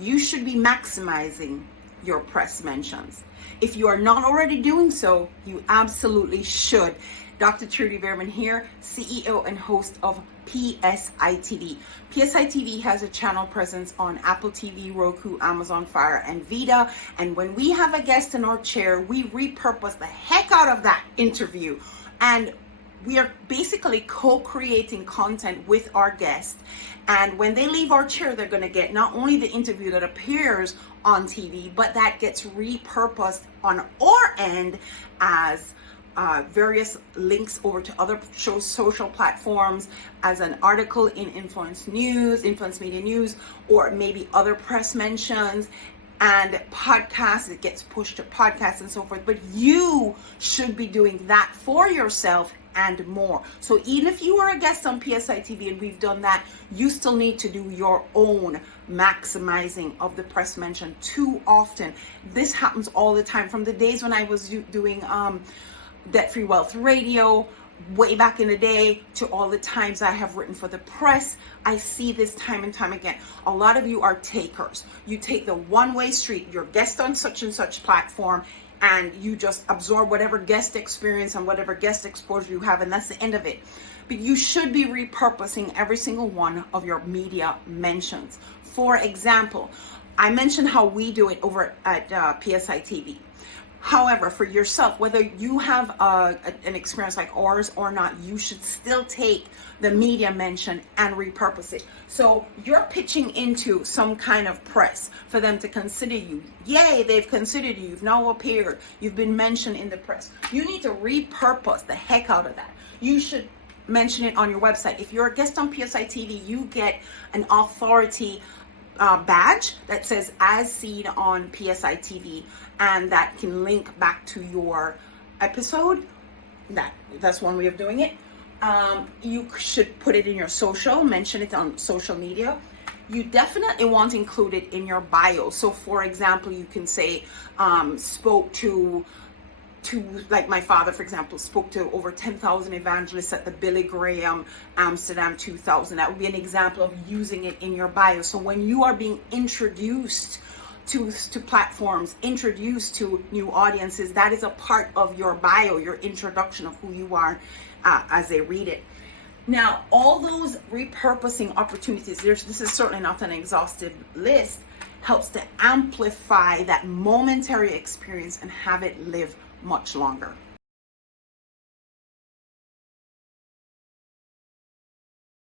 you should be maximizing your press mentions. If you are not already doing so, you absolutely should. Dr. Trudy Behrman here, CEO and host of PSI TV. PSI TV has a channel presence on Apple TV, Roku, Amazon Fire, and Vita. And when we have a guest in our chair, we repurpose the heck out of that interview. And we are basically co-creating content with our guest. And when they leave our chair, they're going to get not only the interview that appears on TV, but that gets repurposed on our end as various links over to other social platforms, as an article in Influence Media News, or maybe other press mentions and podcasts. It gets pushed to podcasts and so forth. But you should be doing that for yourself and more. So even if you are a guest on PSI TV and we've done that, you still need to do your own maximizing of the press mention. Too often, this happens all the time, from the days when I was doing Debt Free Wealth Radio way back in the day to all the times I have written for the press. I see this time and time again. A lot of you are takers. You take the one-way street. You're guest on such and such platform, and you just absorb whatever guest experience and whatever guest exposure you have, and that's the end of it. But you should be repurposing every single one of your media mentions. For example, I mentioned how we do it over at PSI TV. However, for yourself, whether you have an experience like ours or not, you should still take the media mention and repurpose it. So you're pitching into some kind of press for them to consider you. Yay, they've considered you. You've now appeared. You've been mentioned in the press. You need to repurpose the heck out of that. You should mention it on your website. If you're a guest on PSI TV, you get an authority badge that says as seen on PSI TV, and that can link back to your episode. That's one way of doing it. You should put it in your social, mention it on social media. You definitely want to include it in your bio. So for example, you can say, spoke to like my father, for example, spoke to over 10,000 evangelists at the Billy Graham Amsterdam 2000. That would be an example of using it in your bio. So when you are being introduced to platforms, introduced to new audiences, that is a part of your bio, your introduction of who you are as they read it. Now, all those repurposing opportunities, this is certainly not an exhaustive list, helps to amplify that momentary experience and have it live much longer.